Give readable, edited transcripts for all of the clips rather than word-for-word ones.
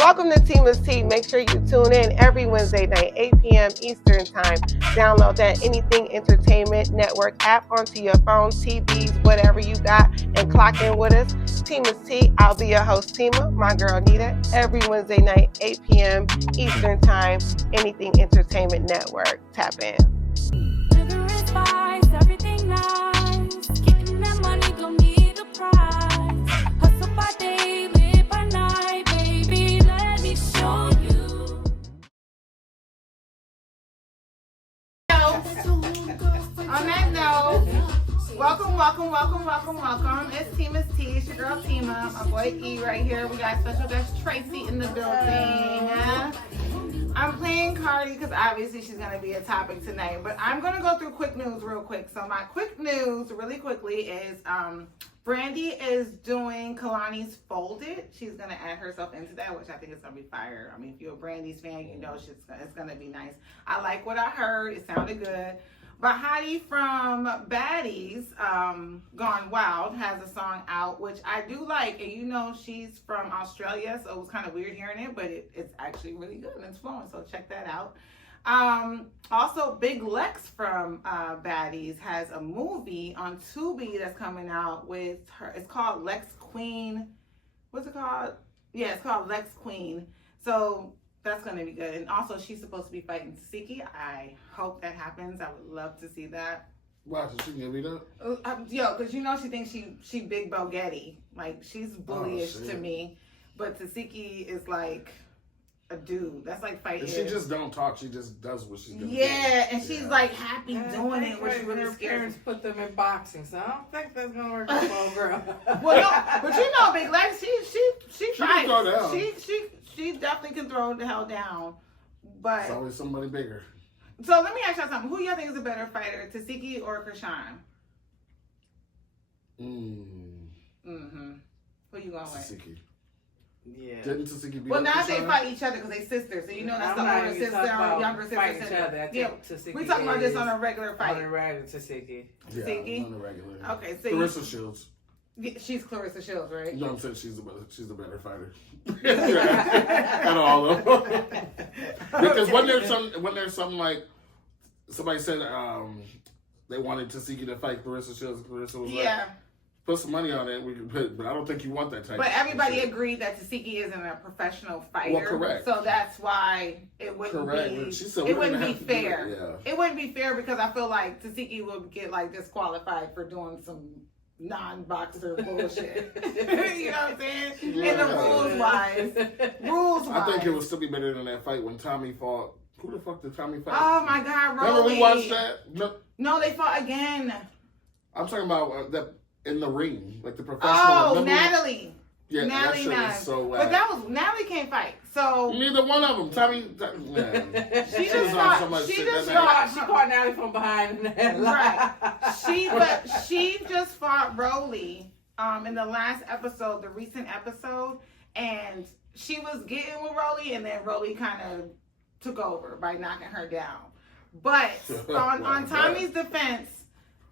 Welcome to Tima's Tea. Make sure you tune in every Wednesday night, 8 p.m. Eastern Time. Download that Anything Entertainment Network app onto your phone, TVs, whatever you got, and clock in with us. Tima's Tea. I'll be your host, Tima, my girl Nita, every Wednesday night, 8 p.m. Eastern Time, Anything Entertainment Network. Tap in. Everything nice. Getting that money don't need a prize. Hustle by day, live by night, baby. Let me show you. On that note, welcome. It's Tima's Tea. It's your girl Tima, my boy E right here. We got special guest Tracy in the building. I'm playing Cardi because obviously she's going to be a topic tonight, but I'm going to go through quick news real quick. So my quick news really quickly is Brandy is doing Kalani's Folded. She's going to add herself into that, which I think is going to be fire. I mean, if you're a Brandy's fan, you know it's going to be nice. I like what I heard. It sounded good. But Heidi from Baddies Gone Wild has a song out, which I do like. And you know she's from Australia, so it was kind of weird hearing it, but it's actually really good and it's flowing, so check that out. Also, Big Lex from Baddies has a movie on Tubi that's coming out with her. It's called Lex Queen. What's it called? Yeah, it's called Lex Queen. So that's going to be good. And also, she's supposed to be fighting Tasiki. I hope that happens. I would love to see that. Why? So she can get beat up? Yo, because you know she thinks she Big Bogetti. Like, she's bullyish to me. But Tasiki is like a dude. That's like fighting. She just don't talk. She just does what she's going to do. Yeah, and she's like happy doing it, which really her scares parents put them in boxing, so I don't think that's going to work for a little girl. Well, no, but you know, Big Lex, she fights. Can throw down. She definitely can throw the hell down. But it's always somebody bigger. So let me ask y'all something. Who y'all think is a better fighter, Tasiki or Krishan? Who you going with? Tasiki. Yeah. Didn't Tasiki beat Well, up now Krishan? they fight each other because they sisters. So you know that's I'm the not older even sister talking or about younger sister. fighting each other. I Yeah, think Tasiki we talking about this is on a regular fight. On a regular Tasiki. Yeah, Tasiki? on the regular. Okay, so Clarissa Shields. she's Clarissa Shields, right? You know what I'm saying? She's the better fighter. Out of all of them. Because when there's something like somebody said they wanted Tasiki to fight Clarissa Shields, Clarissa was like, put some money on it, but I don't think you want that type. But everybody of shit. agreed that Tasiki isn't a professional fighter. Well, correct. So that's why it wouldn't be. It wouldn't be fair. Yeah. It wouldn't be fair because I feel like Tasiki would get like disqualified for doing some non-boxer bullshit. You know what I'm saying? Yeah. In the rules wise. I think it would still be better than that fight when Tommy fought. Who the fuck did Tommy fight? Oh my God, Rolly. Remember we watched that? No, they fought again. I'm talking about that in the ring, like the professional. Oh, remember? Natalie. Yeah, Natalie that shit is so But that was Natalie can't fight. So neither one of them. Tommy, man. She was just on so fought. much She shit just that night. fought. She caught Natalie from behind. Right. She just fought Rolly in the last episode, the recent episode, and she was getting with Rolly, and then Rolly kind of took over by knocking her down. But on Tommy's defense,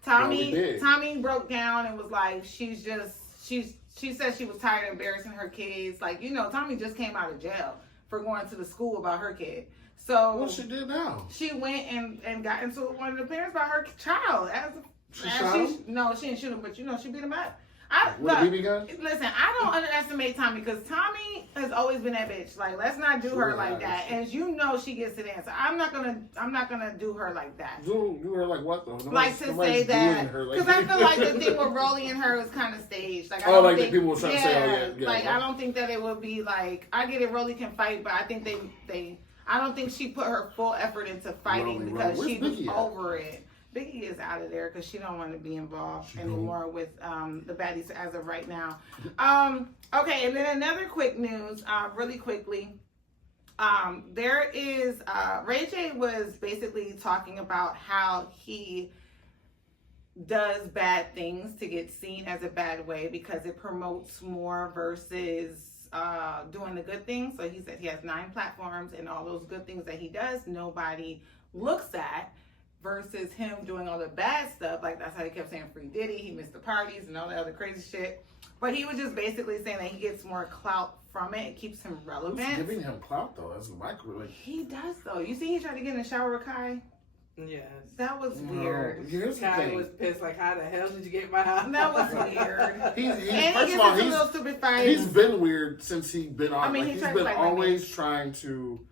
Tommy broke down and was like, she said she was tired of embarrassing her kids. Like, you know, Tommy just came out of jail for going to the school about her kid. So what she did now? She went and got into one of the parents about her child. She shot him? No, she didn't shoot him, but you know, she beat him up. With a BB gun? Listen, I don't underestimate Tommy because Tommy has always been that bitch. Like, let's not do her like that. And you know she gets it in. So I'm not gonna do her like that. Do her like what though? Like to say that because I feel like the thing with Rolly and her is kind of staged. Like, I oh, don't like think, the people were trying to say, oh yeah. Like, I don't think that it would be like, I get it, Rolly can fight, but I think I don't think she put her full effort into fighting because she was over it. Biggie is out of there because she don't want to be involved anymore with the baddies as of right now. Okay, and then another quick news, really quickly. There is, Ray J was basically talking about how he does bad things to get seen as a bad way because it promotes more versus doing the good things. So he said he has 9 platforms and all those good things that he does, nobody looks at. Versus him doing all the bad stuff, like that's how he kept saying Free Diddy, he missed the parties and all that other crazy shit. But he was just basically saying that he gets more clout from it. It keeps him Who's relevant. giving him clout though? That's my like. He does though. You see, he tried to get in the shower with Kai. Yes. That was weird. Here's the Kai thing. was pissed. Like, how the hell did you get my house? That was weird. He's And he first gets of all, into little stupid fights. he's been weird since he's been on. I mean, like, he he's tried to been fight my always niece. trying to,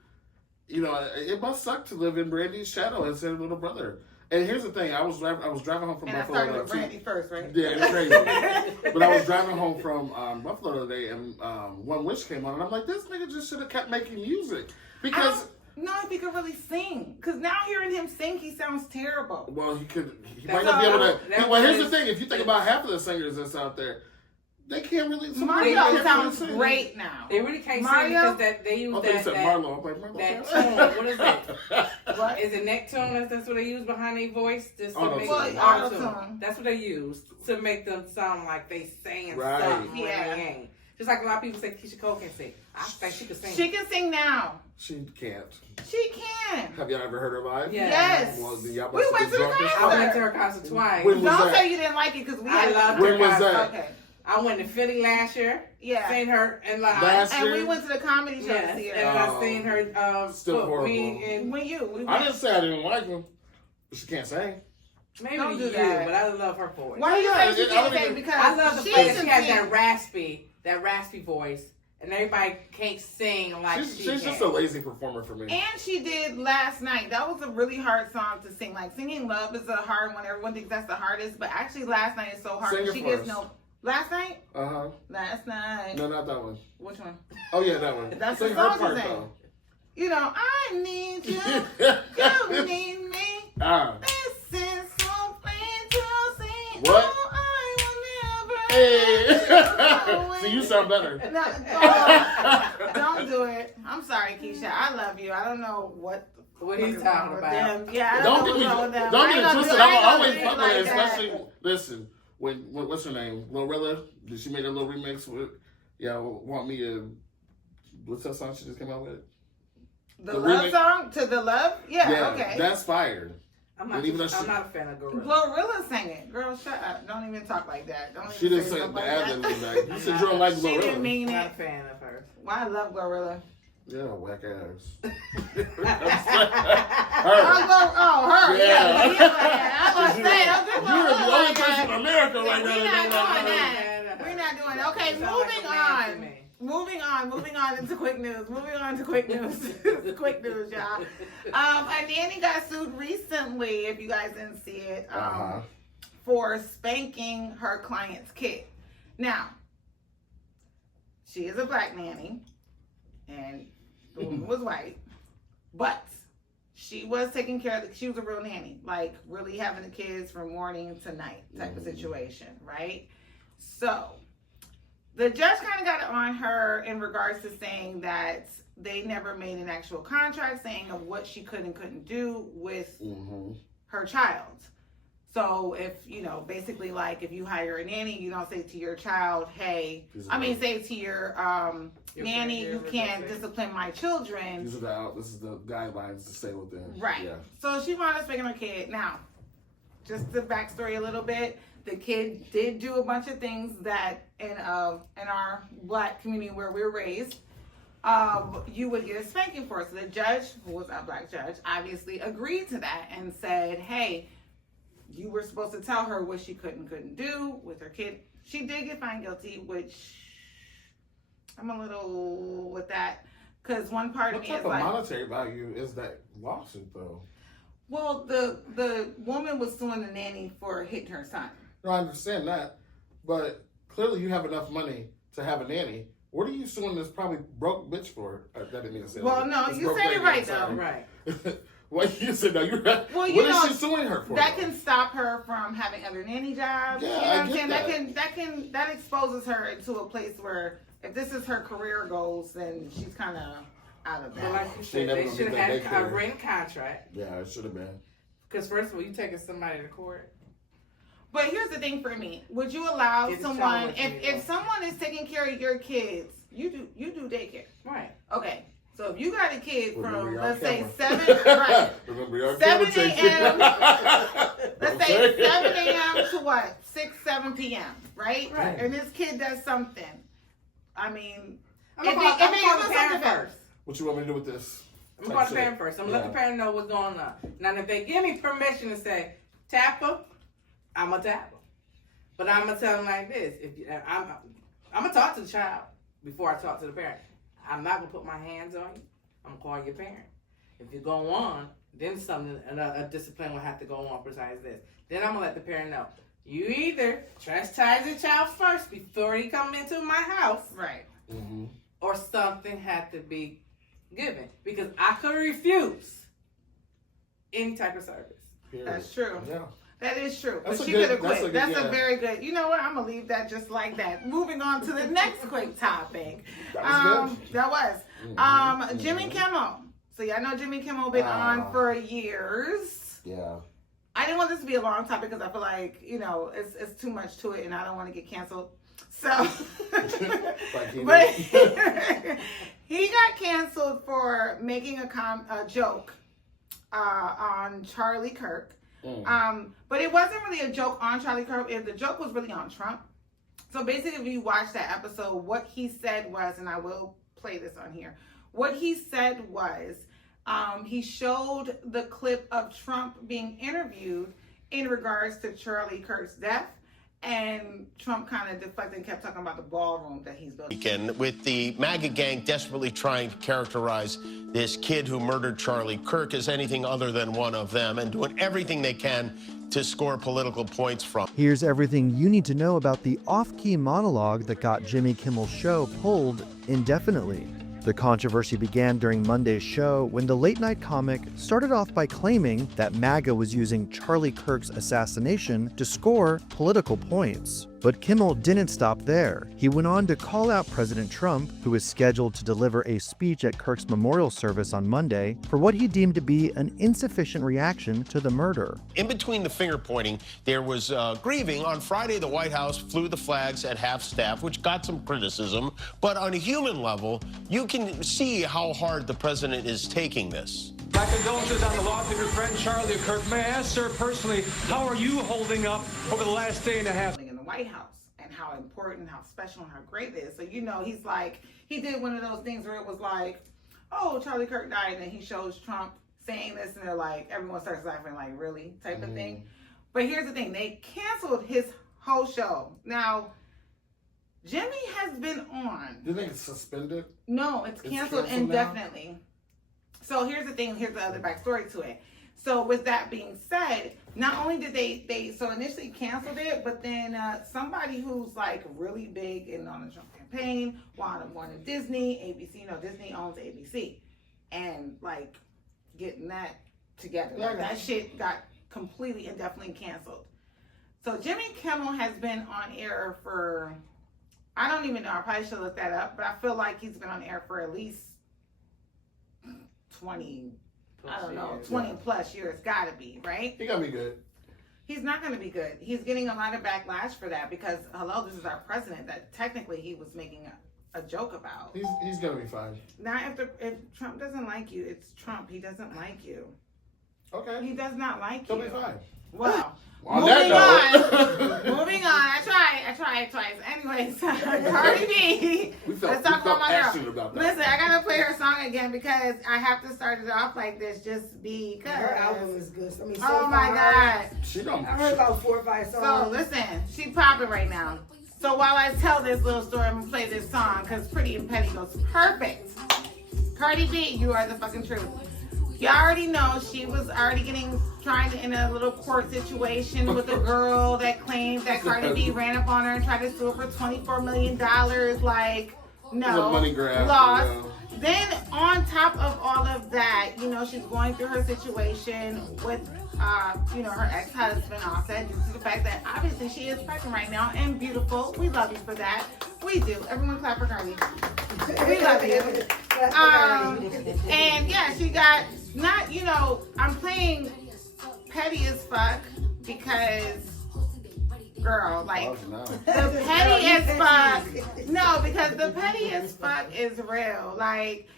you know, it must suck to live in Brandy's shadow as her little brother. And here's the thing: I was driving home from And I Buffalo. started with the other Brandy first, right? Yeah, it's crazy. But I was driving home from Buffalo the other day, and One Wish came on, and I'm like, this nigga just should have kept making music because. No, if he could really sing. Because now hearing him sing, he sounds terrible. Well, he That's might not be able to. all- Well, here's the thing: if you think about half of the singers that's out there, they can't really. some of them Mario can't sounds really sing. great now. They really can't Mario? sing because that they use I think you that said Marlo. I'm like, Marlo. that tone. What is it? What? Is it neck tone? That's what they use behind their voice? Just to Auto-tune. make Well, auto-tune. auto-tune. That's what they use to make them sound like they saying Right. something. when Yeah. they ain't. Just like a lot of people say Keisha Cole can sing. I think she can sing. She can sing now. She can't. She can. Have y'all ever heard her live? Yeah. Yes. Well, then y'all We must went be to the drunk as concert. I fuck. went to her concert twice. When was Don't that? say you didn't like it because we I had loved When her was concert. that? Okay. I went to Philly last year. Yeah. Seen her in live. Last And year? we went to the comedy show Yes, to see and her. Oh. I seen her. Still put me horrible. in. We I went. didn't say I didn't like him, but she can't sing. Maybe Don't do you, that. but I love her voice. Why do you Yeah, say she I can't don't sing? even- Because I love the she fact that can she has sing. that raspy voice, and everybody can't sing like She's she just can. a lazy performer for me. And she did last night. That was a really hard song to sing. Like singing "Love" is a hard one. Everyone thinks that's the hardest, but actually last night is so hard. Sing it She for gets us. no. Last night. Uh-huh. Last night. No, not that one. Which one? Oh, yeah, that one. That's Sing the her song part, she's in. though. You know, I need you. You need me. Ah. This is so plain to see. What? Oh, I will never. Hey! See, you sound better. No, don't do it. I'm sorry, Keisha. I love you. I don't know what he's is talking wrong with about. them. Yeah, I Don't don't get know me, what's wrong with them. don't I get ain't it gonna twisted. do- I ain't I'm gonna always do it fuck with like it, that. especially, listen, when what's her name? Glorilla, did she make a little remix with, Want Me to, what's that song she just came out with? The The love remix- song to the love? Yeah, okay. That's fire. I'm not, And even I'm though she- not a fan of Gorilla. Glorilla sang it. Girl, shut up. Don't even talk like that. Don't even She didn't say say stuff the like ad that. lib back. You said you don't like She didn't Glorilla. mean I'm not a it. fan of her. Well, I love Glorilla. Yeah, whack ass. Her. Yeah. I was gonna say, don't do You're the Glorilla only like person that. in America right We're now. not doing that. that. We're not doing it. Okay, Sound like moving a man to on. me. Moving on into quick news. Quick news, y'all. A nanny got sued recently, if you guys didn't see it, for spanking her client's kid. Now, she is a black nanny, and the woman was white, but she was taking care of she was a real nanny, like really having the kids from morning to night type of situation, right? So, the judge kind of got it on her in regards to saying that they never made an actual contract saying of what she could and couldn't do with her child. So if, basically like if you hire a nanny, you don't say to your child, hey, say to your nanny, you can't discipline my children. This is the guidelines to stay within. Right. Yeah. So she wanted to spank her kid. Now, just the backstory a little bit. The kid did do a bunch of things that in our black community where we're raised, you would get a spanking for. So the judge, who was a black judge, obviously agreed to that and said, hey, you were supposed to tell her what she could and couldn't do with her kid. She did get found guilty, which I'm a little with that. Because one part of What me type is of like, monetary value is that lawsuit, though? well, the woman was suing the nanny for hitting her son. No, I understand that, but clearly you have enough money to have a nanny. What are you suing this probably broke bitch for? That didn't mean to say Well, that. no, This you broke said it lady, right, I'm sorry. Right. What you said? No, you're right. Well, What is she suing her for? That though? can stop her from having other nanny jobs. Yeah, you know what I I'm get saying? That exposes her into a place where if this is her career goals, then she's kind of out of But that. like you She said, never they gonna should get have that had a daycare. written contract. Yeah, it should have been. Because first of all, you taking somebody to court. But here's the thing for me: would you allow Get the someone child with if you. someone is taking care of your kids, you do daycare? Right. Okay, so if you got a kid Remember from your let's say camera. 7 right. Remember your 7 camera a.m. taking- Let's say 7 a.m. to what? 6, 7 p.m., right? Right. And this kid does something. I mean, I'm gonna call the parent first. What you want me to do with this? I'm gonna call the parent first. I'm gonna let the parent know what's going on. Now, if they give me permission to say tap her, I'm gonna tap her. But I'm gonna tell them like this: I'm gonna talk to the child before I talk to the parent. I'm not gonna put my hands on you. I'm gonna call your parent. If you go on, then a discipline will have to go on besides this. Then I'm gonna let the parent know. You either chastise the child first before he come into my house, right? Mm-hmm. Or something had to be given, because I could refuse any type of service. Period. That's true. Yeah. That is true. But That's she could have that's quit. a That's good- a very good. You know what? I'm gonna leave that just like that. Moving on to the next quick topic. That was good. That was Jimmy Kimmel. So y'all know Jimmy Kimmel been on for years. Yeah. I didn't want this to be a long topic because I feel like it's too much to it, and I don't want to get canceled. So, but he got canceled for making a joke on Charlie Kirk. But it wasn't really a joke on Charlie Kirk. The joke was really on Trump. So basically, if you watch that episode, what he said was, and I will play this on here. What he said was, he showed the clip of Trump being interviewed in regards to Charlie Kirk's death. And Trump kind of deflected and kept talking about the ballroom that he's building. Weekend with the MAGA gang desperately trying to characterize this kid who murdered Charlie Kirk as anything other than one of them, and doing everything they can to score political points from. Here's everything you need to know about the off-key monologue that got Jimmy Kimmel's show pulled indefinitely. The controversy began during Monday's show when the late-night comic started off by claiming that MAGA was using Charlie Kirk's assassination to score political points. But Kimmel didn't stop there. He went on to call out President Trump, who is scheduled to deliver a speech at Kirk's memorial service on Monday, for what he deemed to be an insufficient reaction to the murder. In between the finger-pointing, there was grieving. On Friday, the White House flew the flags at half-staff, which got some criticism. But on a human level, you can see how hard the president is taking this. My condolences on the loss of your friend Charlie Kirk. May I ask, sir, personally, how are you holding up over the last day and a half? In the White House, and how important, how special, and how great it is. So, he's like, he did one of those things where it was like, oh, Charlie Kirk died, and then he shows Trump saying this, and they're like, everyone starts laughing, like, really? Type of thing. But here's the thing, they canceled his whole show. Now, Jimmy has been on. Did they suspend it? No, it's canceled indefinitely. So here's the thing, here's the other backstory to it. So with that being said, not only did they so initially canceled it, but then somebody who's like really big in on the Trump campaign wound up going to Disney, ABC, Disney owns ABC, and like getting that together. Like, that shit got completely indefinitely canceled. So Jimmy Kimmel has been on air for, I don't even know, I probably should look that up, but I feel like he's been on air for at least 20 plus years, gotta be, right? He gotta be good. He's not gonna be good. He's getting a lot of backlash for that because, hello, this is our president that technically he was making a joke about. He's gonna be fine. Now, if Trump doesn't like you, it's Trump. He doesn't like you. Okay. He does not like you. He'll be fine. Wow. On Moving that on. Moving on. I tried twice. Anyways, Cardi B. Let's talk about my girl. About that. Listen, I gotta play her song again because I have to start it off like this just because. Her album is good. I mean, so Oh my God. She don't. I heard about 4 or 5 songs. So listen, she popping right now. So while I tell this little story, I'm gonna play this song because Pretty and Petty goes perfect. Cardi B, you are the fucking truth. Y'all already know she was already trying to end a little court situation with a girl that claimed that Cardi B ran up on her and tried to sue her for $24 million. Like, no, money grab, lost. you know. Then on top of all of that, she's going through her situation with, her ex-husband Offset, due to the fact that obviously she is pregnant right now and beautiful. We love you for that. We do. Everyone clap for Cardi. We love you. And yeah, she got I'm playing Petty as fuck because, girl, like, the petty as fuck. No, because the petty as fuck is real. Like,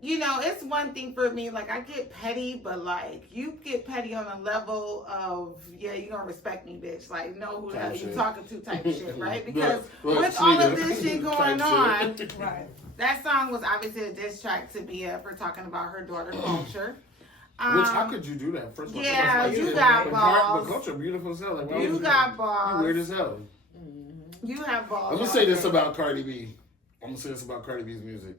it's one thing for me, like, I get petty, but like, you get petty on a level of, yeah, you gonna respect me, bitch. Like, know who the hell you talking to type shit, right? Because with all of this shit going on, right, That song was obviously a diss track to Bia for talking about her daughter culture. Which, how could you do that? First of all, yeah, like, you got balls. The culture beautiful as hell. Like, why You would got balls. You weird as hell. You have balls. I'm gonna say this about Cardi B. I'm gonna say this about Cardi B's music.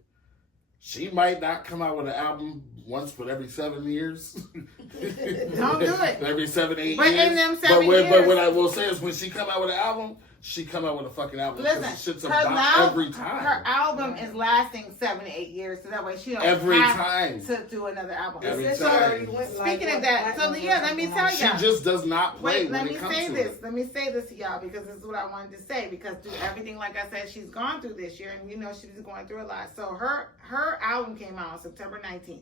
She might not come out with an album once but every 7 years. Don't do it. Every 7, 8 But years. in them 7 but years. But what I will say is when she come out with an album, she come out with a fucking album. Listen, Shit's her, about every time. her album is lasting 7 to 8 years, so that way she don't Every have time. to do another album. Every Since time. she already went, like, Speaking of that, so yeah, let me tell She y'all. just does not play Wait, when let me it comes say to this. it. Let me say this to y'all because this is what I wanted to say. Because through everything, like I said, she's gone through this year, and you know she's going through a lot. So her album came out on September 19th.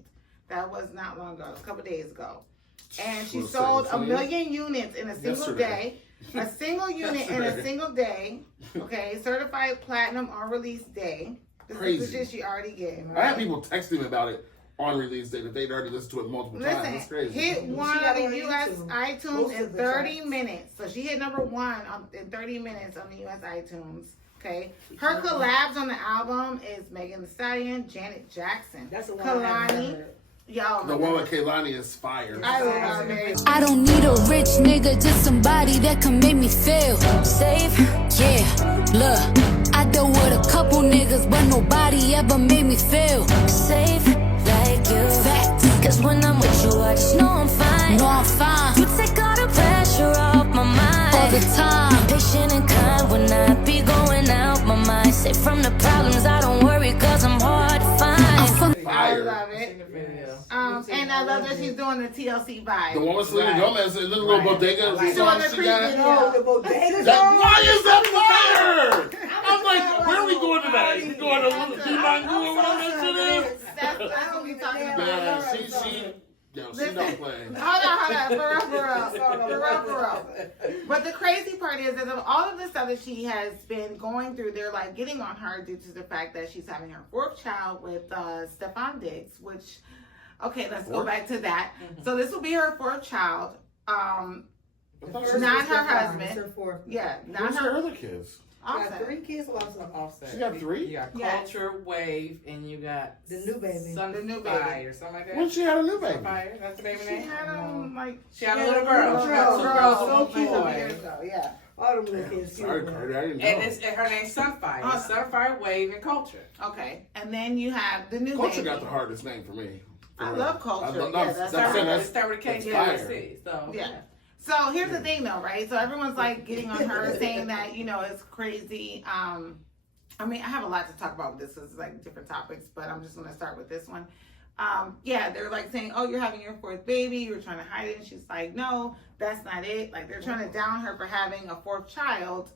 That was not long ago, a couple days ago, and she What's sold that, 1 million units in a single Yesterday. day. A single unit in a single day. Okay, certified platinum on release day. This Crazy. is the shit she already getting. I had Right? people texting me about it on release day that they'd already listened to it multiple times. Listen, It's crazy. hit one She got on on the U.S. YouTube. iTunes Most in of the 30 tracks. minutes. So she hit number 1 in 30 minutes on the U.S. iTunes. Okay, her collabs on the album is Megan Thee Stallion, Janet Jackson, That's the one I haven't Kalani. heard. Y'all, The one with Kehlani is fire. I love it. I don't need a rich nigga, just somebody that can make me feel safe. Yeah, look, I dealt with a couple niggas, but nobody ever made me feel safe like you. Facts. Cause when I'm with you, I just know I'm fine. Know I'm fine. You take all the pressure off my mind all the time. Patient and kind when I be going out my mind. Say from the problems, I don't worry, cause I'm hard to find. I Fire. love it. And I love that she's doing the TLC vibe. The one with Selena Gomez and the little bodega Like song doing the she creepy got. video. The bodega That, song? why is that fire? I'm like, where are we going today? We going to Dimangu or whatever that shit is? That's what we talking about. Yeah, she don't play. Hold on. For real. But the crazy part is that of all of the stuff that she has been going through, they're like getting on her due to the fact that she's having her 4th child with Stefan Diggs, which, okay, let's go back to that. So this will be her 4th child. Not her husband. Her fourth. Yeah, not Who's her her. other kids? She got Offset. 3 kids. Also, Offset. She got 3? You got Yeah. Culture, Wave, and you got The new baby. The new baby. Sunfire or something like that. When she had a new baby? Sunfire, that's the baby She name? had like She had a little girl. She got 2 girls and 1 boy. Yeah. all them little kids. Sorry, Cardi, I didn't know. And her name's Sunfire. Sunfire, Wave, and Culture. Okay, and then you have the new Culture baby. got the hardest name for me. I love Culture. No, Yeah, that's I'm saying It started with that's KGC. So Yeah. So here's the thing, though, right? So everyone's like getting on her, saying that it's crazy. I mean, I have a lot to talk about with this. It's like different topics, but I'm just gonna start with this one. Yeah, they're like saying, "Oh, you're having your 4th baby. You're trying to hide it." And she's like, "No, that's not it." Like they're trying to down her for having a 4th child.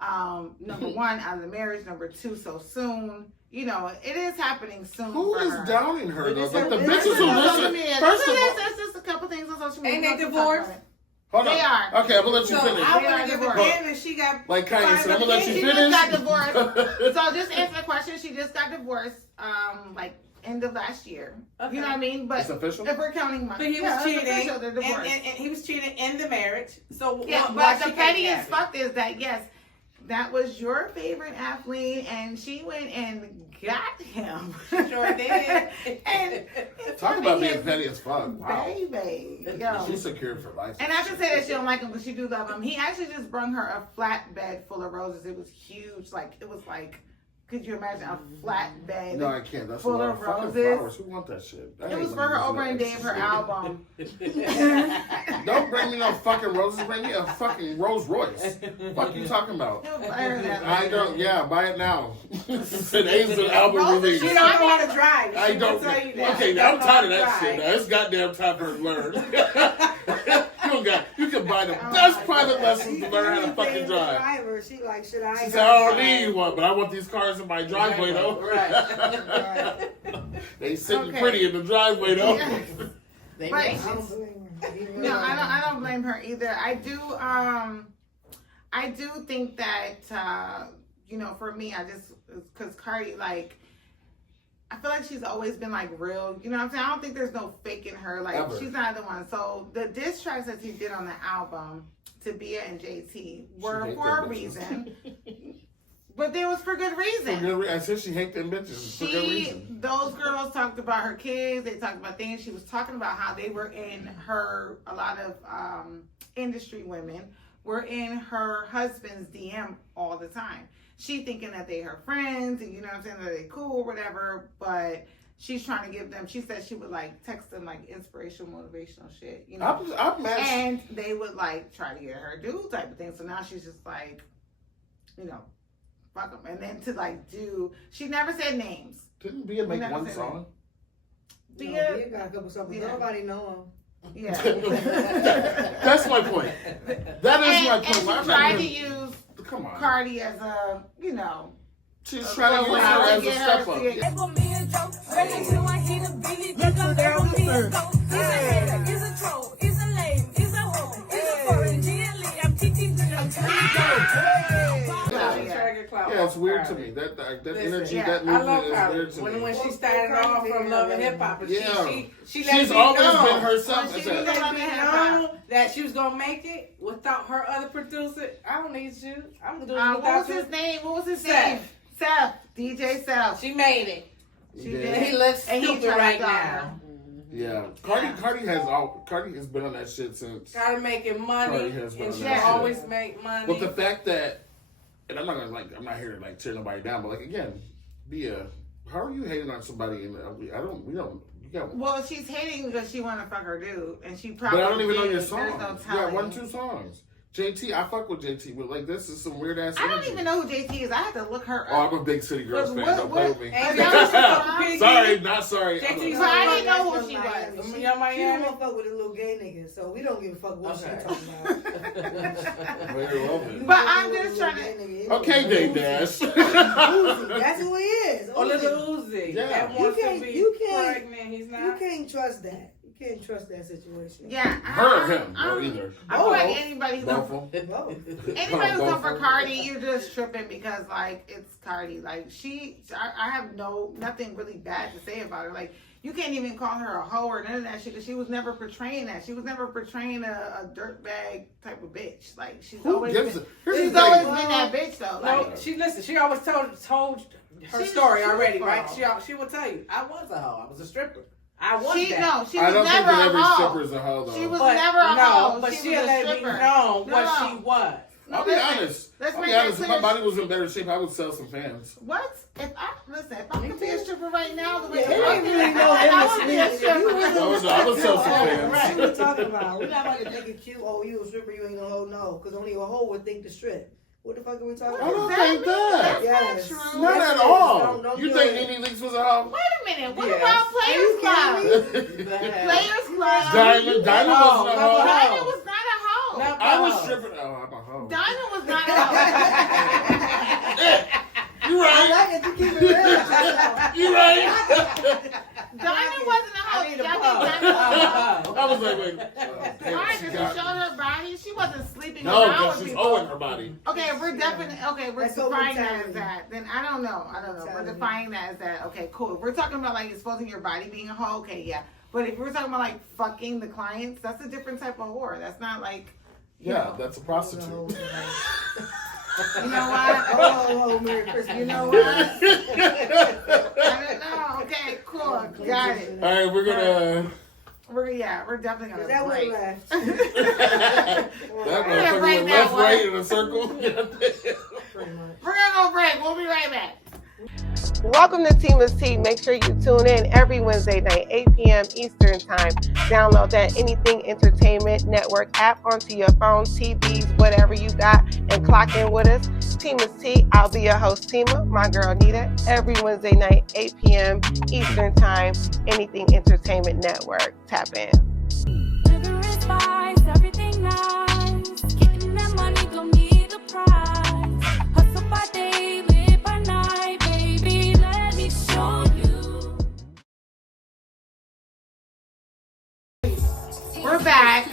Number 1, out of the marriage. Number 2, so soon. It is happening soon. Who for is her. downing her though? Like the It is bitches who on Social listen. media. First of all, There's just a couple things on social media. Ain't they We don't have to talk divorced? about it. hold on. They are. Okay, I'm gonna let you So finish. I They want are to give a divorced. damn if she got. Like Kanye said, I'm gonna let you She finish. just got divorced. So just answer the question. She just got divorced, like end of last year. Okay. You know what I mean? But It's official? if we're counting months, But he was it's cheating, official, they're and divorced. he was cheating in the marriage. So Yeah, why but she the can't pettiest have it? fuck is that yes, that was your favorite athlete, and she went and got him. Sure did. And Talk about being petty as fuck. Wow. baby, yo. She's secured for life. And I can say that she don't like him, but she do love him. He actually just brung her a flatbed full of roses. It was huge. Could you imagine a flatbed? No, I can't. That's a full lot of of fucking roses. flowers. Who want that shit? I It hate was when for her you do Oprah and that Dave, her shit. album. Don't bring me no fucking roses. Bring me a fucking Rolls Royce. Fuck you talking about? I don't. Yeah, buy it now. Today's the album release. She don't know how to drive. I She don't. will tell you that. Okay, She now I'm don't know tired of how that to shit. drive. Now it's goddamn time for her to learn. You can buy the best private lessons to learn how to fucking drive. Driver, she like, should I? She said, I don't need one, but I want these cars in my driveway though. Right. They sitting Okay. pretty in the driveway though. Yeah. They But- make I don't blame her. Even No, though- I don't blame her either. I do think that for me, because Cardi, like, I feel like she's always been like real. You know what I'm saying? I don't think there's no fake in her. Like Ever. she's not the one. So the diss tracks that he did on the album to Bia and JT were hate for a them bitches. reason. But it was for good reason. I said she hate them bitches for good reason. Those girls talked about her kids. They talked about things. She was talking about how they were in her, a lot of industry women were in her husband's DM all the time. She thinking that they her friends and you know what I'm saying, that they cool or whatever, but she's trying to give them, she said she would like text them like inspirational, motivational shit, you know. And they would like try to get her do type of thing. So now she's just like, you know, fuck them. And then to like do, she never said names. Didn't Bia make one song? Bia got a couple songs, but nobody know them. Yeah. That's my point. That is my point. And she tried to use Come on. Cardi as a, you know. She's trying to use her as a step up. Yeah, it's weird to me. That energy, that movement is weird to me. When she started off from Love and Hip Hop, she's always been herself. She let me know that she was gonna make it without her other producer. I don't need you. I'm gonna do it without you. What was his name? Seth. DJ Seth. She made it. She did. He looks stupid right now. Yeah, Cardi has been on that shit since. Gotta making money, and she always make money. But the fact that, and I'm not here to tear nobody down, but again, Bia, how are you hating on somebody? And Well, she's hating because she want to fuck her dude, and she probably. But I don't even know your songs. There's no telling. Yeah, 1-2 songs. JT, I fuck with JT, but this is some weird ass. I don't even know who JT is. I had to look her up. Oh, I'm a big City Girls fan. Don't play with me. Sorry, not sorry. I didn't know who she was. She don't want to fuck with a little gay nigga, so we don't give a fuck what she talking about. But I'm just trying to. Okay, Dave Dash. That's who he is. Or little Uzi. Yeah. That wants to be pregnant. He's not. You can't trust that. You can't trust that situation. Yeah. Her or him? Or either. I feel like anybody who's Both. anybody who's going for Cardi, you're just tripping because it's Cardi. I have nothing really bad to say about her. Like, you can't even call her a hoe or none of that shit because she was never portraying that. She was never portraying a dirtbag type of bitch. Like, she's always been that bitch though. No, she always told her story already, right? She will tell you, I was a hoe. I was a stripper. I was she that. was never a hoe. Stripper is a hoe, though. She was never a hoe. But she she'll let me know what she was. I'll be honest. If my body was in better shape, I would sell some fans. What? If I could be a stripper right now, the way I would be a stripper. I would sell some fans. What are we talking about? We're not about to make it cute. Oh, you a stripper, you ain't gonna hold no. Because only a hoe would think to strip. What the fuck are we talking about? I don't think that. Yes. Not at all. You think Nene Leakes was a hoe? Wait a minute. What about Players Club? Players Club. Diamond wasn't a hoe. Diamond was not a hoe. I was stripping. Oh, I'm a hoe. Diamond was not a hoe. You right. I like it. You keep it real. You right. Diamond wasn't a hoe. I was like, wait. Why? Did she show her body? She wasn't sleeping No, around because with she's people. owing her body. Okay, we're defining that as that. Then I don't know. We're Mentality. defining that as that. Okay, cool. If we're talking about exposing your body being a hoe, okay, yeah. But if we're talking about fucking the clients, that's a different type of whore. That's not that's a prostitute. You know what? Oh, Merry Christmas. You know what? I don't know. Okay, cool. Got it. All right, we're gonna. We're definitely gonna That break. one left. That motherfucker went left, right in a circle. Pretty much. We're gonna go break. We'll be right back. Welcome to Tima's Tea. Make sure you tune in every Wednesday night, 8 p.m. Eastern Time. Download that Anything Entertainment Network app onto your phone, TVs, whatever you got, and clock in with us. Tima's Tea. I'll be your host, Tima, my girl Nita, every Wednesday night, 8 p.m. Eastern Time, Anything Entertainment Network. Tap in. Everything nice. Getting that money don't need a prize. Hustle by day, live by night, baby. Let me show you. We're back,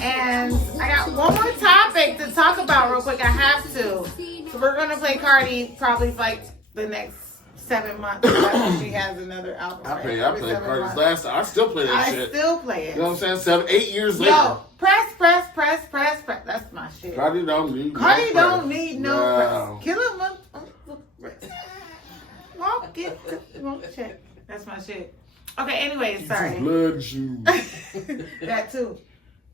and I got one more topic to talk about real quick. I have to. So we're gonna play Cardi probably for the next 7 months. She has another album. I play Cardi's last. I still play that shit. I still play it. You know what I'm saying? 7-8 years later. Yo, press. That's my shit. Cardi don't need no press. Kill him. Well, check. That's my shit. Okay, anyways, sorry. Blood shoes. That too.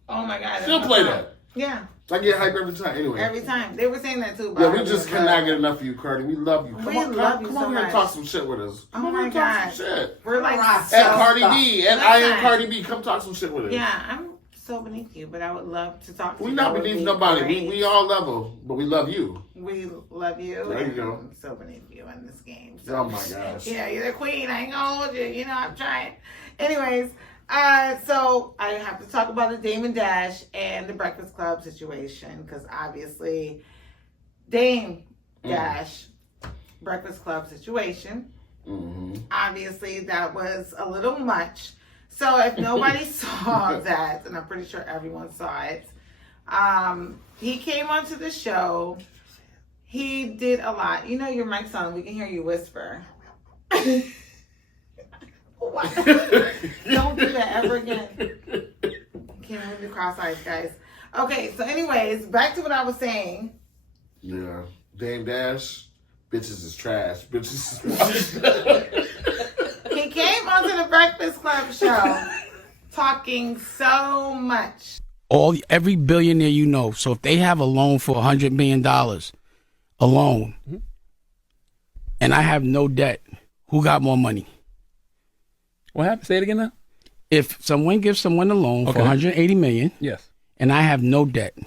Oh my God. Still play that. Yeah. I get hyped every time. Anyway. Every time. They were saying that too. Yeah, we just cannot get enough of you, Cardi. We love you. Come on here and talk some shit with us. Oh my God. Shit. We're like at Cardi B. And I am Cardi B. Come talk some shit with us. Yeah, I'm so beneath you, but I would love to talk to you. We're not beneath nobody. We all level, but we love you. We love you. There you go. I'm so beneath you in this game. So, oh my gosh. Yeah, you're the queen. I ain't gonna hold you. You know, I'm trying. Anyways, so I have to talk about the Dame Dash and the Breakfast Club situation because obviously Dame Dash Breakfast Club situation. Obviously, that was a little much. So if nobody saw that, and I'm pretty sure everyone saw it, he came onto the show. He did a lot. You know your mic's on. We can hear you whisper. What? Don't do that ever again. Can't move the cross eyes, guys. Okay, so anyways, back to what I was saying. Yeah. Dame Dash, bitches is trash. Bitches is He came onto the Breakfast Club show talking so much. Every billionaire you know. So if they have a loan for $100 million, a loan, and I have no debt, who got more money? What happened? Say it again now. If someone gives someone a loan for $180 million, yes, and I have no debt,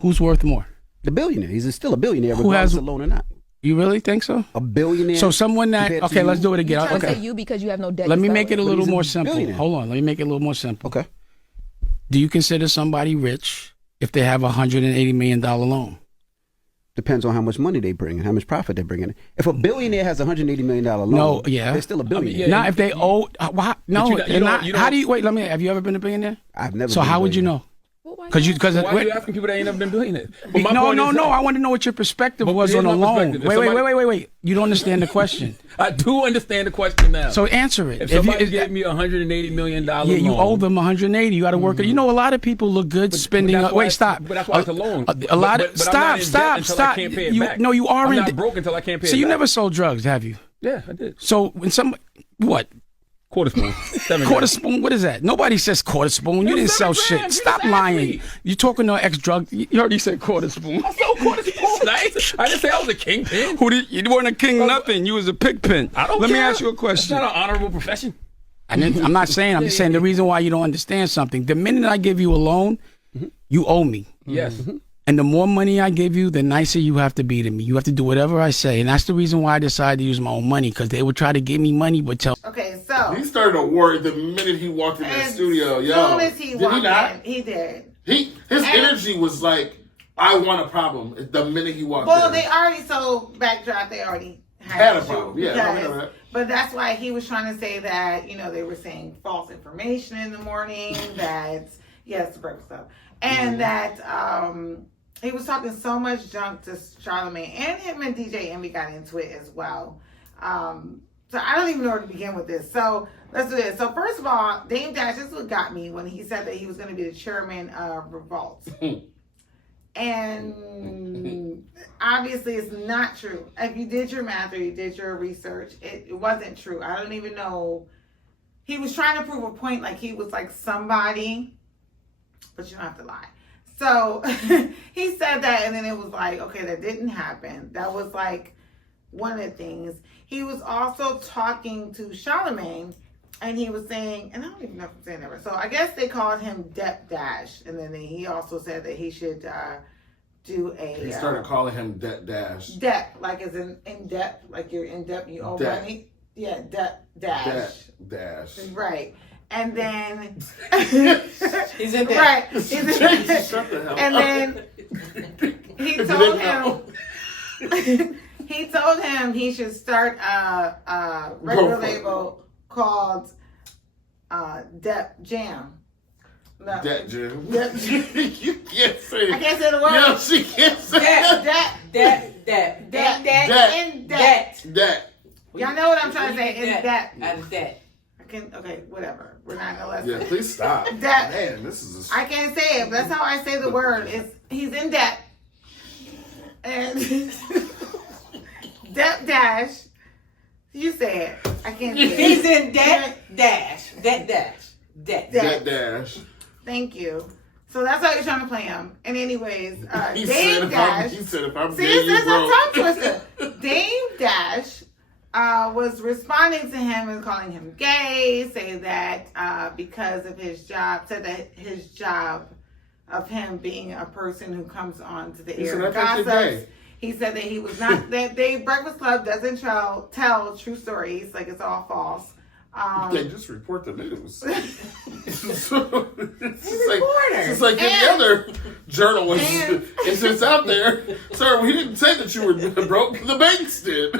who's worth more? The billionaire. He's still a billionaire, regardless of loan or not. You really think so? A billionaire. So someone that let's do it again. You're trying to say you because you have no debt. Let me make it a little more simple. billionaire. Hold on. Let me make it a little more simple. Okay. Do you consider somebody rich if they have a $180 million loan? Depends on how much money they bring and how much profit they bring in. If a billionaire has $180 million loan, no, yeah, they're still a billionaire. Not if they owe. No, they're not. How do you wait? Have you ever been a billionaire? I've never. So been how would you know? Because why are you asking people that ain't never been billionaires? No. I want to know what your perspective was on a loan. Wait. You don't understand the question. I do understand the question now. So answer it. If somebody gave me $180 million loan. Yeah, you owe them $180. You got to work it. You know, a lot of people look good spending. Wait, stop. But that's why it's a loan. A lot of stop. I can't pay it back. No, you are. I'm not broke until I can't pay it back. So you never sold drugs, have you? Yeah, I did. So when what? Quarter spoon. Quarter spoon? What is that? Nobody says quarter spoon. You didn't sell shit. Stop lying. You talking to ex-drug. You already said quarter spoon. I sold quarter spoon. I didn't say I was a kingpin. You weren't a king nothing. You was a pigpen. I don't Let care. me ask you a question. It's not an honorable profession. I'm not saying. I'm just saying the reason why you don't understand something. The minute I give you a loan, you owe me. Yes. And the more money I give you, the nicer you have to be to me. You have to do whatever I say. And that's the reason why I decided to use my own money, because they would try to give me money, but tell. Okay, so. He started a war the minute he walked in that studio. As soon as he walked in, he did. His energy was like, I want a problem the minute he walked in. Well, they already, backdrop, they already had a problem. Yeah, I know that. But that's why he was trying to say that, they were saying false information in the morning, that, yes, the Breakfast Club. And that, he was talking so much junk to Charlamagne, and him and DJ Envy got into it as well. So I don't even know where to begin with this. So let's do this. So first of all, Dame Dash, this is what got me when he said that he was going to be the chairman of Revolt. And obviously it's not true. If you did your math or you did your research, it wasn't true. I don't even know. He was trying to prove a point like he was like somebody, but you don't have to lie. So he said that, and then it was like, okay, that didn't happen. That was like one of the things. He was also talking to Charlamagne, and he was saying, and I don't even know if I'm saying that right. So I guess they called him Depp Dash, and then he also said that he should do a. He started calling him Depp Dash. Depp, like as in depth, like you're in depth, you owe money. Yeah, Depp Dash. Depp Dash. Right. And then he's in there. Right. He's in there. And then he told him he should start a record label called Depp Jam. No. Depp Jam. Depp Jam. You can't say it. I can't say the word. No, she can't say it. Depp. Y'all know what I'm trying to say. In debt. Okay, whatever. We're not gonna let. Yeah, please stop. Debt. Man, this is. I can't say it, but that's how I say the word. He's in debt, and Debt dash. You say it. I can't say it. He's in debt dash. Debt dash. Debt. Debt dash. Thank you. So that's how you're trying to play him. And anyways, He Dame said Dash. if I'm See, gay, you this is a broke. tongue twister. Dame Dash was responding to him and calling him gay, saying that because of his job, said that his job of him being a person who comes on to the He air said, and "I think you're gossips. gay." He said that he was not, that the Breakfast Club doesn't tell true stories, like it's all false. They just report the news. It's reporter. like any other journalist. It's just out there. Sir, we didn't say that you were broke. The banks did.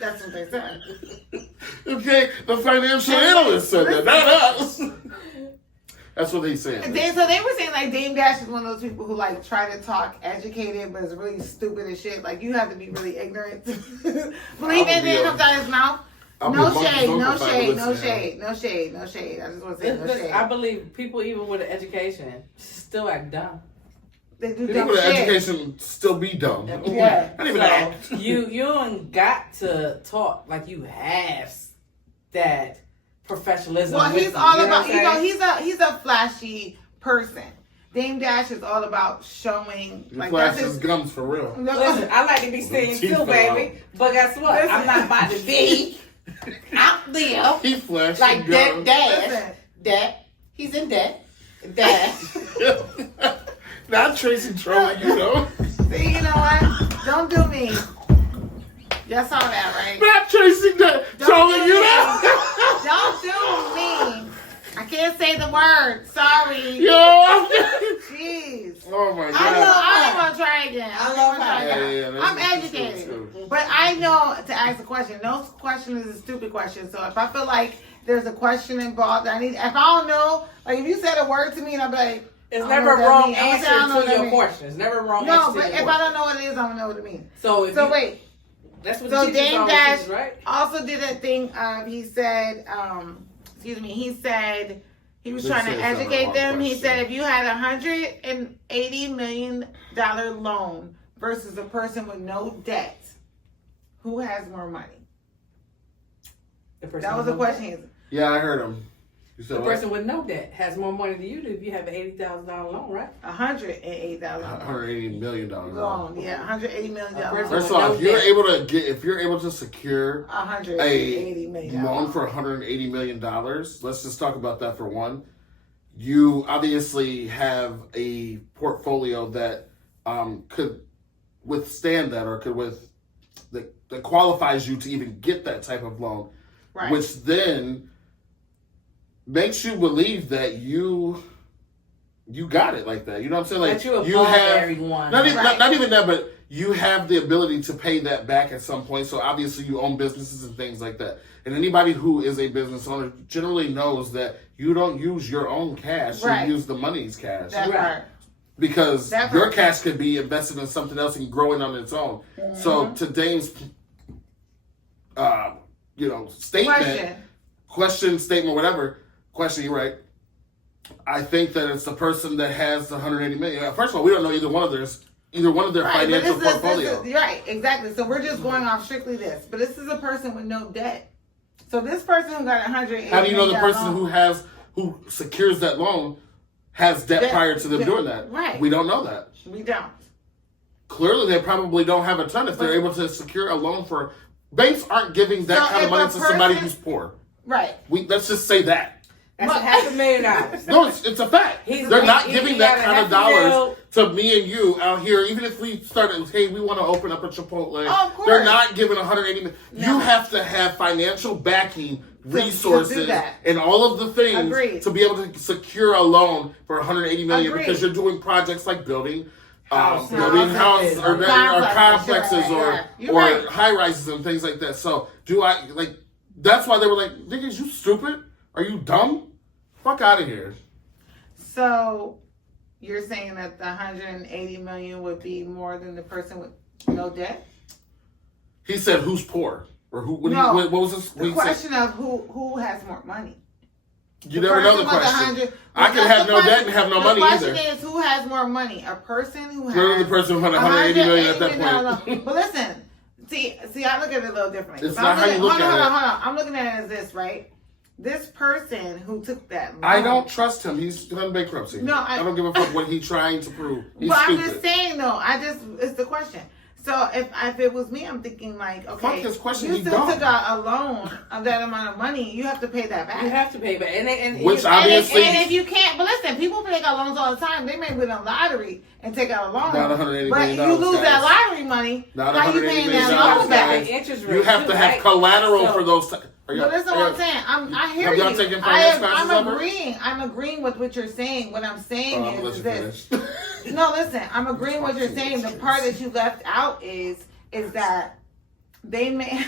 That's what they said. Okay, the financial analyst said that, not us. That's what they said. So they were saying like Dame Dash is one of those people who like try to talk educated but is really stupid as shit. Like you have to be really ignorant to believe anything that comes out of his mouth. No shade. I just want to say no shade. I believe people even with an education still act dumb. They do People dumb with an shit. education still be dumb. Yeah. Not even So, act. you ain't got to talk like you have that professionalism. Well, with he's you, all you know about. what I'm saying? He's a flashy person. Dame Dash is all about showing. He Like flashed that's his his. gums for real. Listen, I like to be seen Teeth too, fell baby. But guess what? Listen. I'm not about to be out there He flashed like his that. gums. Listen. Debt. He's in debt. Dash. Not Tracy trolling, you know. See, you know what? Don't do me. Y'all saw that, right? Not Tracy trolling, you know. Don't do me. I can't say the word. Sorry. Yo, Jeez. oh my I God. want to try again. I love her. Yeah, I'm that's educated. true. But I know to ask a question. No question is a stupid question. So if I feel like there's a question involved, if I don't know, like if you said a word to me and I'm like, It's I don't never know what that wrong means. I'm gonna answer say I don't know what to that your means. question. It's never wrong No, answer but to if your I question. don't know what it is, I'm gonna know what it means. So if So you, wait. that's what So the teachers Dame always Dash teach, right? also did a thing. He said, he said he was They trying said to it's not a educate wrong them. He question. said if you had $180 million loan versus a person with no debt, who has more money? The person That was with the no question. debt. Yeah, I heard him. You said The what? person with no debt has more money than you do if you have an $80,000 loan, right? $108,000 $180 million loan. Yeah, $180 million A person loan. First with of all, no if you're able to secure $180 million loan for $180 million, let's just talk about that for one. You obviously have a portfolio that could withstand that, or that qualifies you to even get that type of loan, Right. which then makes you believe that you got it like that. You know what I'm saying? Like That you're above everyone. Not even Right. not even that, but you have the ability to pay that back at some point. So obviously you own businesses and things like that. And anybody who is a business owner generally knows that you don't use your own cash. Right. You use the money's cash. That part. Because That your part. cash could be invested in something else and growing on its own. So to Dame's statement, whatever. Question, you're right. I think that it's the person that has the 180 million. First of all, we don't know either one of their Right, financial but this portfolio. is right, exactly. So we're just going off strictly this. But this is a person with no debt. So this person who got $180 How do you know the million person loan, who secures that loan has debt prior to them doing that? Right. We don't know that. We don't. Clearly, they probably don't have a ton if they're able to secure a loan for. Banks aren't giving that So kind of if money a to somebody person- who's poor. Right. Let's just say that. That's $500,000. No, it's a fact. They're not giving that kind of dollars $500,000 to me and you out here. Even if we started, hey, we want to open up a Chipotle. Oh, of course. They're not giving 180 million. You have to have financial backing, resources, that. and all of the things Agreed. to be able to secure a loan for 180 million Agreed. because you're doing projects like building houses Complexes. or complexes Right. You're or right. high rises and things like that. So that's why they were like, niggas, you stupid? Are you dumb? Fuck out of here. So you're saying that the 180 million would be more than the person with no debt? He said, "Who's poor?" Or who? What was this? The question of who has more money. You never know the question. I can have no debt and have no money either. The question is, who has more money? A person who has... Clearly the person who had 180 million at that point. But listen, See, I look at it a little differently. It's not how you look at it. Hold on. I'm looking at it as this, right? This person who took that loan. I don't trust him. He's done bankruptcy. No, I don't give a fuck what he's trying to prove. He's but stupid. I'm just saying, though. It's the question. So if it was me, I'm thinking like, okay, Fuck his question. you still took out a loan of that amount of money. You have to pay that back. You have to pay back, and Which obviously, and if you can't, but listen, people take out loans all the time. They may win a lottery and take out a loan. Not $180 but million, you lose guys. that lottery money. Not how you $180 paying million, that loan back? interest you have to have collateral for those. No, that's not what I'm saying. I hear have you. y'all taken finance classes I'm ever? agreeing. I'm agreeing with what you're saying. What I'm saying I'm is this. No, listen. I'm agreeing with what you're saying. The part that you left out is that they may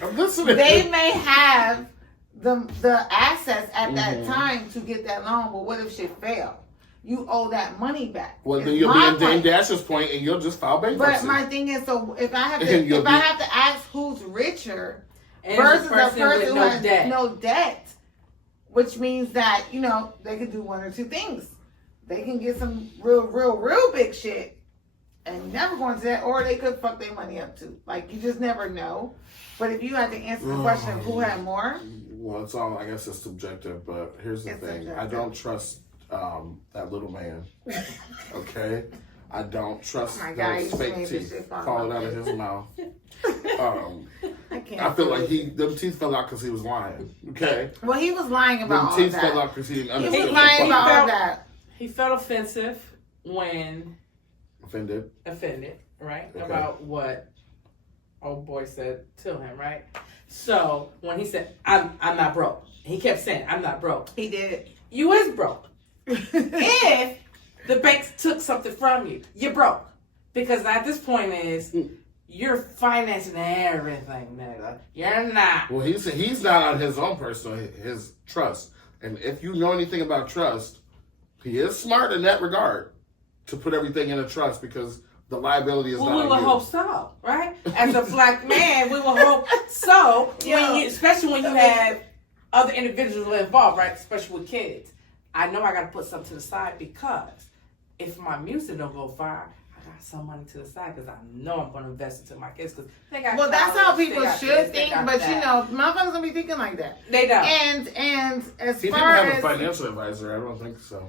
I'm listening. they may have the assets at that time to get that loan, but what if shit failed? You owe that money back. Well, then It's you'll be my in Dame point. Dash's point, and you'll just file bankruptcy. But my thing is, so if I have And you'll to, I have to ask who's richer And versus the the person person with who no has debt. no debt, which means that they could do one or two things. They can get some real big shit and never go into that, or they could fuck their money up too. Like, you just never know. But if you had to answer the question of who had more, well, it's all, I guess it's subjective, but here's the thing. subjective. I don't trust that little man. Okay? I don't trust Oh my God, those you fake made this teeth shit fall falling out. out of his mouth. I can't. I feel like them teeth fell out because he was lying. Okay? Well, he was lying about Them all teeth that. fell out because he didn't He understand. was lying about all felt- that. He felt offensive when Offended. right? Okay. About what old boy said to him, right? So when he said, I'm not broke, he kept saying, I'm not broke. He did. You is broke. If the bank took something from you, you're broke. Because at this point you're financing everything, nigga. You're not. Well, he's not on his own personal, his trust. And if you know anything about trust, he is smart in that regard to put everything in a trust because the liability is Well, not we on will you. hope so, right? As a black man, we will hope so. Especially when you have other individuals involved, right? Especially with kids. I know I got to put something to the side because if my music don't go far, I got some money to the side because I know I'm going to invest into my kids. Because they got Well, that's college, how they people got should this, they think, got but that. motherfuckers don't be thinking like that. They don't. And as He didn't far have a as financial advisor. I don't think so.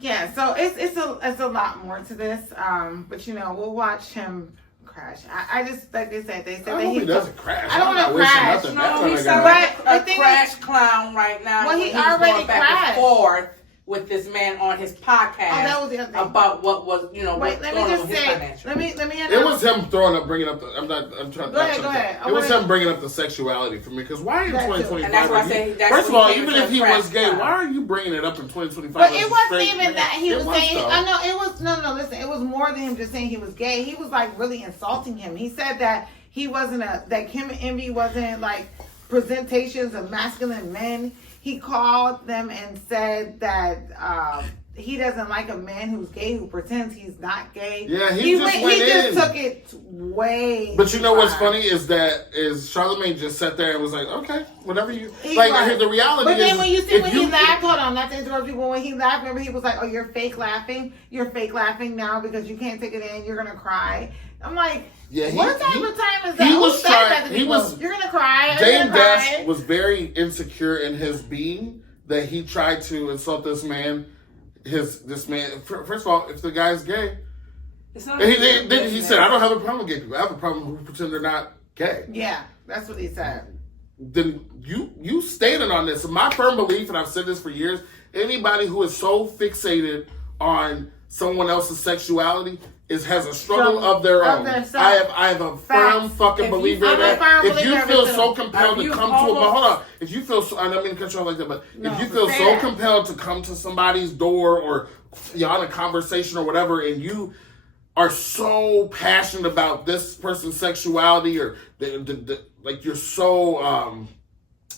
yeah, so it's a lot more to this. But we'll watch him crash. I just like they said I that hope he he doesn't crash. I don't I'm not want to wishing crash. nothing No, bad on he's the guy. like But a the thing crash clown right now. Well, he He's already going back crashed. and forth with this man on his podcast that was the other thing. about what was, Wait, what's let going me on just with his say. financial. Let me. It was him bringing up the. I'm trying. Go ahead. It was him bringing up the sexuality for me because why in That too. 2025? And that's why I say that's first of when all, he came even to if he crash was gay, clown. why are you bringing it up in 2025? But as it a wasn't straight even man? that he It was saying. though. I know it was no. Listen, it was more than him just saying he was gay. He was like really insulting him. He said that he wasn't that Kim and Envy wasn't like presentations of masculine men. He called them and said that he doesn't like a man who's gay who pretends he's not gay. Yeah, he just went He just in. took it way. But you know what's far. funny is Charlamagne just sat there and was like, okay, whatever you He like. was. The reality But is, then when you see if when he laughed, hold on, not to interrupt you, but when he laughed, remember he was like, "Oh, you're fake laughing. You're fake laughing now because you can't take it in. You're gonna cry." I'm like, Yeah, what type of time is that? he Who was said trying- that to he people? was- You're gonna cry. Dame You're gonna Dash cry. was very insecure in his being that he tried to insult this man. This man. First of all, if the guy's gay, It's not and a then he said, "I don't have a problem with gay people. I have a problem with who pretend they're not gay." Yeah, that's what he said. Then you stated on this. My firm belief, and I've said this for years, anybody who is so fixated on someone else's sexuality has a struggle of their own. I have a firm fucking believer in that. If you feel so compelled to come to but hold on. If you feel so, I don't mean to cut you off like that, but if you feel so compelled to come to somebody's door or you're on a conversation or whatever, and you are so passionate about this person's sexuality or like you're so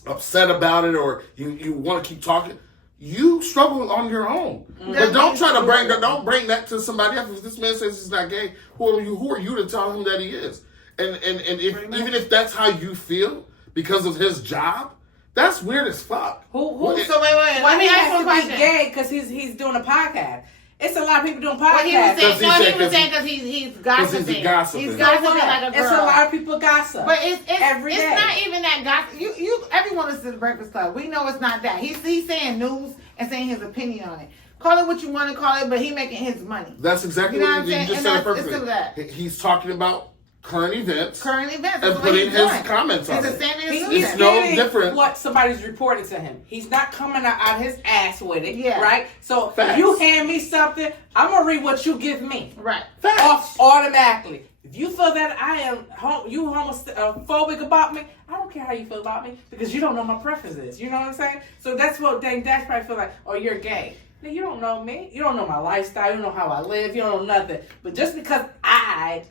upset about it or you want to keep talking, you struggle on your own. But don't try to don't bring that to somebody else. If this man says he's not gay, who are you to tell him that he is? And even if that's how you feel because of his job, that's weird as fuck. Who? So wait. Let me ask you a to be question. gay because he's doing a podcast. It's a lot of people doing Well, he podcasts. was saying because he's gossiping. He's gossiping. He's gossiping like a girl. It's a lot of people gossip. But it's every day. not even that gossip. Everyone listens to the Breakfast Club. We know it's not that. He's saying news and saying his opinion on it. Call it what you want to call it, but he making his money. That's exactly you know what you just said it perfectly. He's talking about current events. And putting his comments on it. It's no different. What somebody's reporting to him. He's not coming out his ass with it. Yeah. Right? So Facts. if you hand me something, I'm going to read what you give me. Right. Facts. Automatically. If you feel that I am homophobic about me, I don't care how you feel about me because you don't know my preferences. You know what I'm saying? So that's what Dang Dash probably feel like, oh, you're gay. Now, you don't know me. You don't know my lifestyle. You don't know how I live. You don't know nothing. But just because I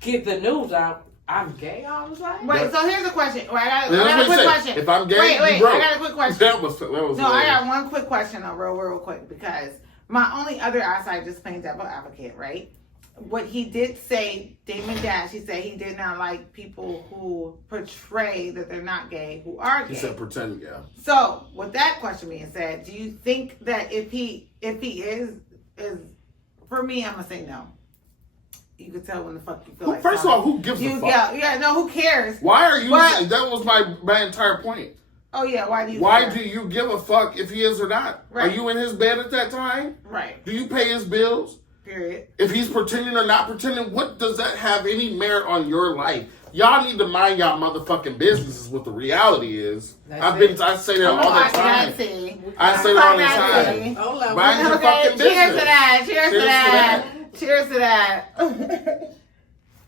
get the news out, I'm gay all the time. Wait, so here's a question. I got a quick question. If I'm gay, wait, I got a quick question. That was I got one quick question, though, real quick, because my only other outside just playing devil advocate, right? What he did say, Damon Dash, he said he did not like people who portray that they're not gay, who are gay. He said pretend, yeah. So, with that question being said, do you think that if he is for me, I'm gonna say no. You can tell when the fuck you feel like. First of all, who gives a fuck? Yeah, no, who cares? Why are you? That was my entire point. Oh yeah, why do you? Why do you give a fuck if he is or not? Right. Are you in his bed at that time? Right. Do you pay his bills? Period. If he's pretending or not pretending, what does that have any merit on your life? Y'all need to mind y'all motherfucking business is what the reality is. I say that all the time. I say that all the time. Mind your fucking business. Cheers to that. Cheers to that.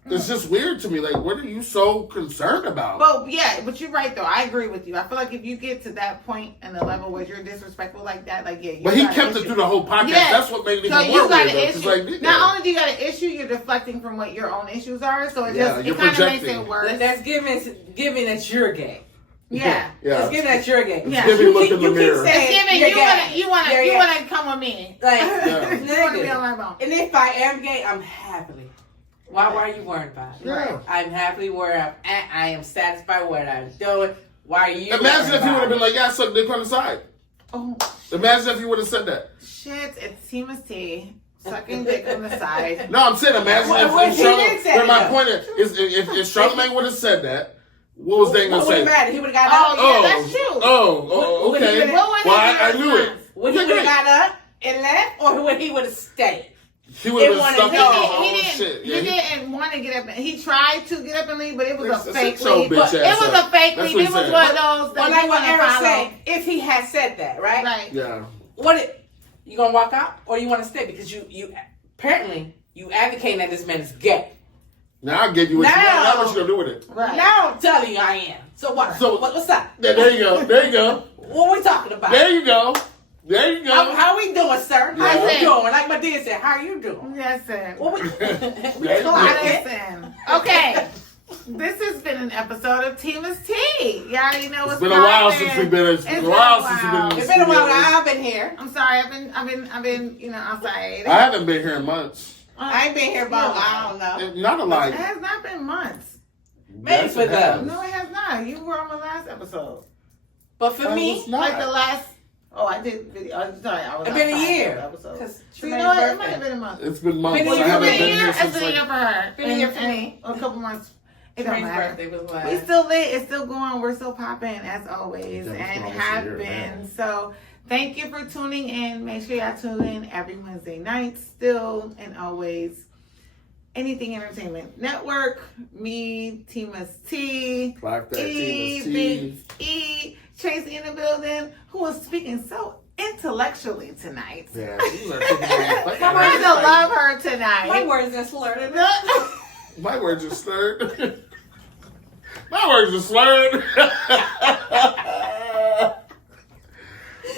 It's just weird to me. Like, what are you so concerned about? But you're right though. I agree with you. I feel like if you get to that point and the level where you're disrespectful like that, like yeah. But he kept it through the whole podcast. Yeah. That's what made it even so more weird. Not only do you got an issue, you're deflecting from what your own issues are. So it kind of makes it worse. That's giving that you're gay. Yeah. It's giving that you're gay. Yeah. It's giving look in the mirror. It's giving you wanna come with me. Like you wanna be on my bone. And if I am gay, I'm happily. Why are you worried about it? Right. I'm happily where I'm at. I am satisfied with what I'm doing. Why are you? Imagine if you would have been like, yeah, suck dick on the side. Oh. Imagine if you would have said that. Shit, it's Tima's tea. Sucking dick on the side. No, I'm saying imagine if Charlamagne. My point is, if Charlamagne would have said that, what was they gonna say? What would have He would have got up. Oh, yeah, that's true. Oh, okay. Well, I knew it. Would he would have got up and left, or would he would have stayed? He would have been stuck on shit. He didn't want to get up. He tried to get up and leave, but it was a fake leave. It was a fake leave. It was one of those that like what Aaron said. If he had said that, right? Right. Yeah. You gonna walk out or you want to stay because you apparently you advocating that this man is gay. Now I give you what you want. Now what you gonna do with it? Right. Now I'm telling you I am. So what? What's up? There you go. There you go. What we talking about? There you go. There you go. How we doing, sir? Yeah. How you doing? Like my dad said, how you doing? Listen. What we Listen. Okay. This has been an episode of Tima's Tea. You already know what's It's been a while since we've been. It's been a while. I've been here. I'm sorry. I've been outside. I haven't been here in months. I ain't been here about I don't know. Not a lot. It has not been months. Maybe for them. No, it has not. You were on the last episode. But for me, like the last. Oh, I did video. I'm sorry. I was. It's been a year. So you know what? It might have been a month. It's been months. I haven't been here since. It's been a year for her. Been a year for me. A couple months. It don't matter. Birthday was last. We still lit. It's still going. We're still popping as always, and have been. Man. So thank you for tuning in. Make sure y'all tune in every Wednesday night. Still and always. Anything Entertainment Network. Me, Tima's Tea. Like that, Tima's Tea. E. Tracy in the building, who was speaking so intellectually tonight. Yeah, I'm going to love her tonight. My words are slurred. My words are slurred. My words are slurred.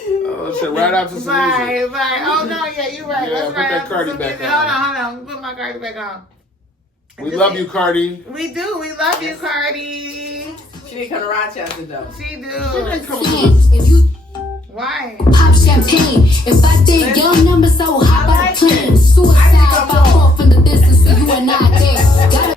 Oh shit! Right out to some music. Right. Oh no, yeah, you're right. Yeah, Let's put that Cardi back on. Hold on. Put my Cardi back on. We love you, Cardi. We do. We love you, Cardi. She didn't come to Rochester though. She do. Why? Pop champagne. If I did your number so high by the plane. Suicide if I fall from the distance so you are not there.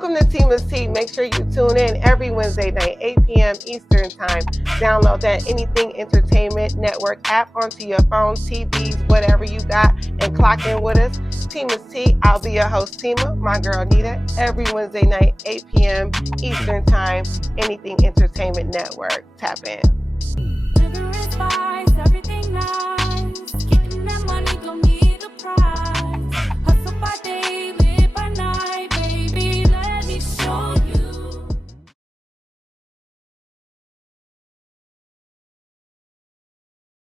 Welcome to Tima's Tea. Make sure you tune in every Wednesday night, 8 p.m. Eastern Time. Download that Anything Entertainment Network app onto your phone, TVs, whatever you got, and clock in with us. Tima's Tea. I'll be your host, Tima, my girl Nita, every Wednesday night, 8 p.m. Eastern Time, Anything Entertainment Network. Tap in.